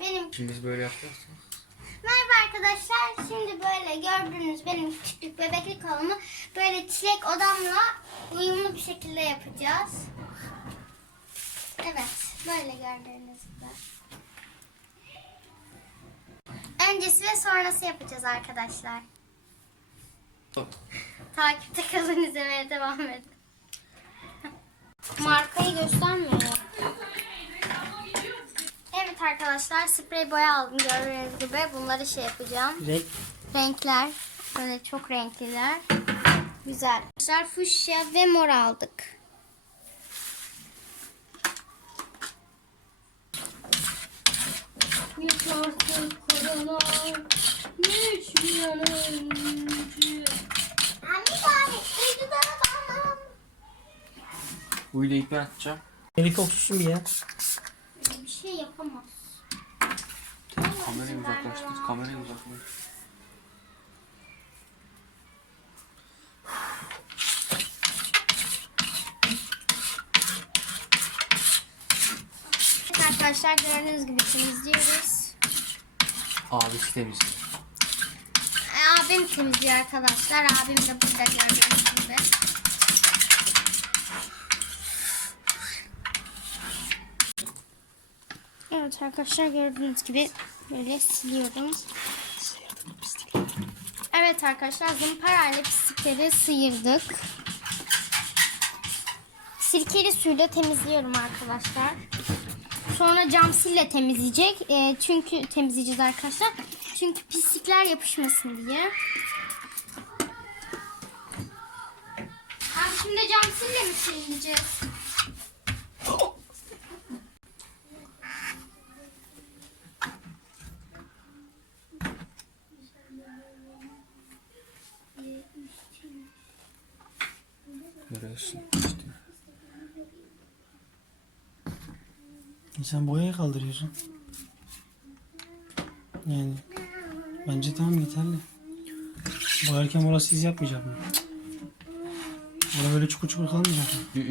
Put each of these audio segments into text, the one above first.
benim Şimdi biz böyle yapacağız. Merhaba arkadaşlar. Şimdi böyle gördüğünüz benim küçüklük bebeklik kolumu böyle çilek odamla uyumlu bir şekilde yapacağız. Evet. Böyle gördüğünüz gibi. Öncesi ve sonrası yapacağız arkadaşlar. Takipte kalın izlemeye devam edin. Markayı göstermiyor. Evet arkadaşlar sprey boya aldım gördüğünüz gibi. Bunları şey yapacağım. Renk Renkler böyle çok renkliler. Güzel. Arkadaşlar fuşya ve mor aldık. An önce. Anne bağlam. Bu ile ipi atacağım. Elif oksusun bir ya. Şey yapamaz. Kamerayı uzaklaştır. Kamerayı uzaklaştır. Arkadaşlar gördüğünüz gibi temizliyoruz. Abisi temizliyor. E, Abim temizliyor arkadaşlar. Abim de burada gördüğünüz gibi. Evet arkadaşlar gördüğünüz gibi böyle siliyorum. Evet arkadaşlar zımparayla pislikleri sıyırdık. Sirkeli suyla temizliyorum arkadaşlar. Sonra cam sille temizleyecek. E, çünkü temizleyeceğiz arkadaşlar. Çünkü pislikler yapışmasın diye. Ha, şimdi cam sille mi sileceğiz? Görüyorsun işte. Sen boyayı kaldırıyorsun. Yani bence tamam yeterli. Boyarken orası iz yapmayacak mı? Orada böyle çukur çukur kalmayacak mı?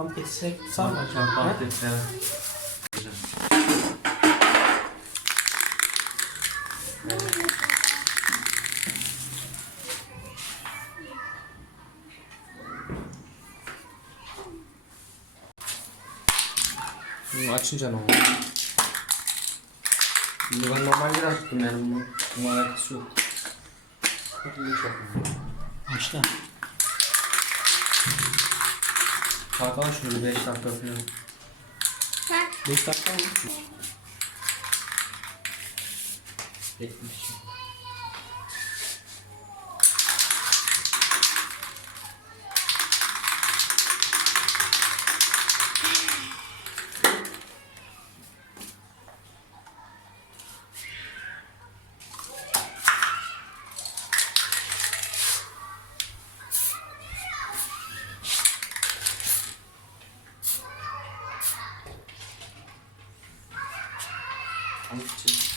Bant getirsek sar mı acaba? Bant et, evet. Bunu açınca ne oldu? Bunu ben normal bir açtım yani bunu. Bunun alakası yok. Çok iyi çok iyi. Kalkalım şunu bir 5 dakika falan. Ha, 5 dakika mı? Bekmiş. Tamam, çek.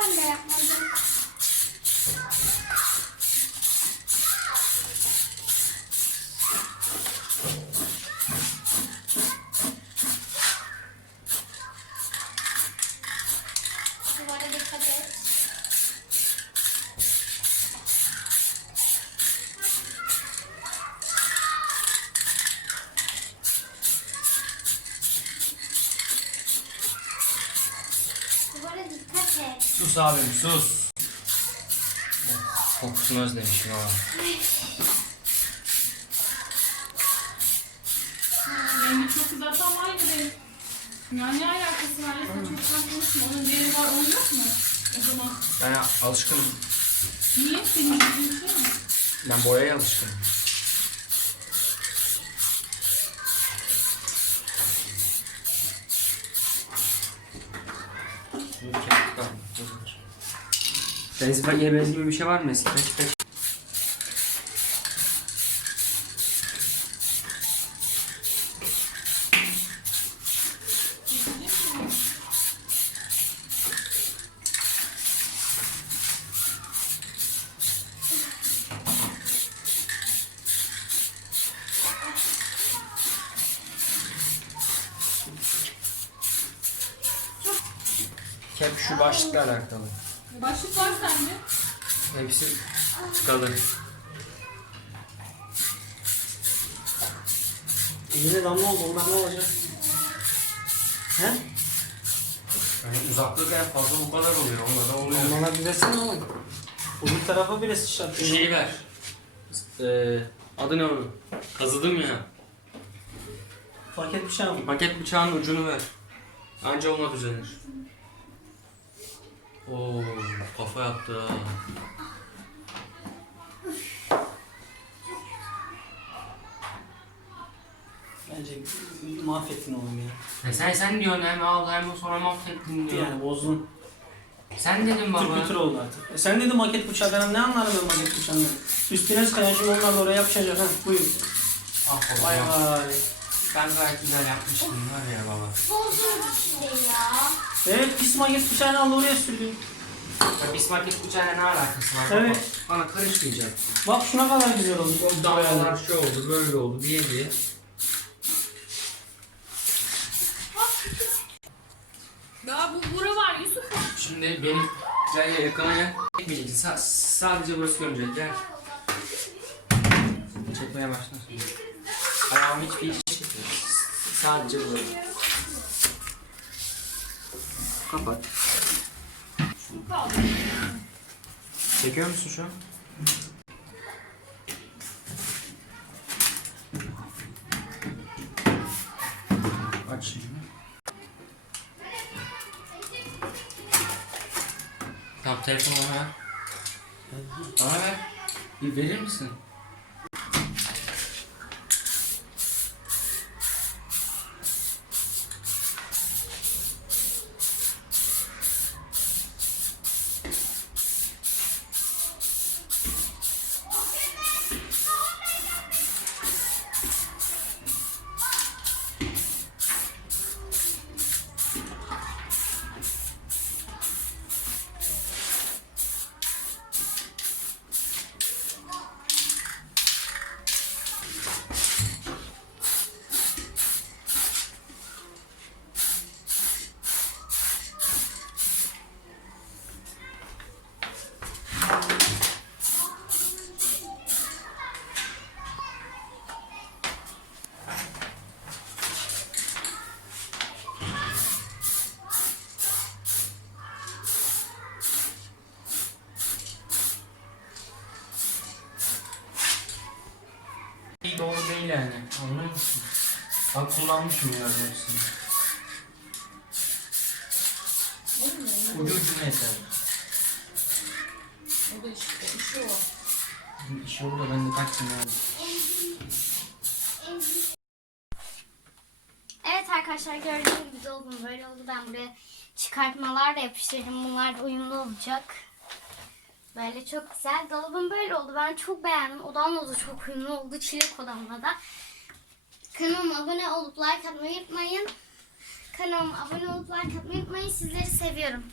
Kapakları niye çek. Sus abim sus. Of, kokusunu özlemişim ama. Rengi çok güzel tam aynı renk. Ya ne alakası var? Lütfen çok konuşma. Onun değeri var, onun yok mu? O zaman Ben alışkınım. niye senin mi? Ben boyaya alışkınım. Benzin bez gibi bir şey var mı eski? Peki, peki. Hep şu başlıkla alakalı. Başlık var sende. Hepsi tıkalı. Eline damla oldu. Ondan ne olacak? He? Yani uzaklık en fazla bu kadar oluyor. Ona da oluyor. Damlalar bir resim oğlum. Öbür tarafa bir resim şart. Şu şeyi ver. Ee, adı ne onun? Kazıdım ya. Paket şey ama. Paket bıçağın ucunu ver. Anca ona düzelir. Oo, kafa yaptı ha. Bence mahvettin oğlum ya. E sen sen diyorsun hem al hem sonra mahvettin diyor. Yani bozdun. Sen dedin baba. kültürü oldu artık. E sen dedin maket bıçağı. Ben ne anlarım ben maket bıçağından? Üstüne sıkayan şimdi onlar da oraya yapışacak. Ha buyur. Ah baba. Vay vay. Ben gayet güzel yapmıştım var ya baba. Bozdurduk şimdi ya. Evet pis maket bıçağını oraya sürdü. Ya market bıçağıyla ne alakası var Evet. baba? Bana karışmayacak. Bak şuna kadar güzel oldu. O dağlar şu oldu böyle oldu diye diye. Daha bu bura var Yusuf. Şimdi benim gel yakına gel. Çekmeyeceksin. Sa- sadece burası görünecek. Gel. Çekmeye başla. Ayağımı hiçbir iş çekmiyor. Sadece burası. Kapat. Çekiyor musun şu an? Aç şimdi. Tamam telefonu bana ver. Bana ver. Bir verir misin? Yani. Anlıyor musun? Bak kullanmışım ya hepsini. Ucu ucuna yeter. O da işte, işi o. İşi orada ben de kaç sene oldu. Evet arkadaşlar gördüğünüz gibi dolabım böyle oldu. Ben buraya çıkartmalar da yapıştırdım. Bunlar da uyumlu olacak. Böyle çok güzel. Dolabım böyle oldu. Ben çok beğendim. Odamla da çok uyumlu oldu. Çilek odamla da. Kanalıma abone olup like atmayı unutmayın. Kanalıma abone olup like atmayı unutmayın. Sizleri seviyorum.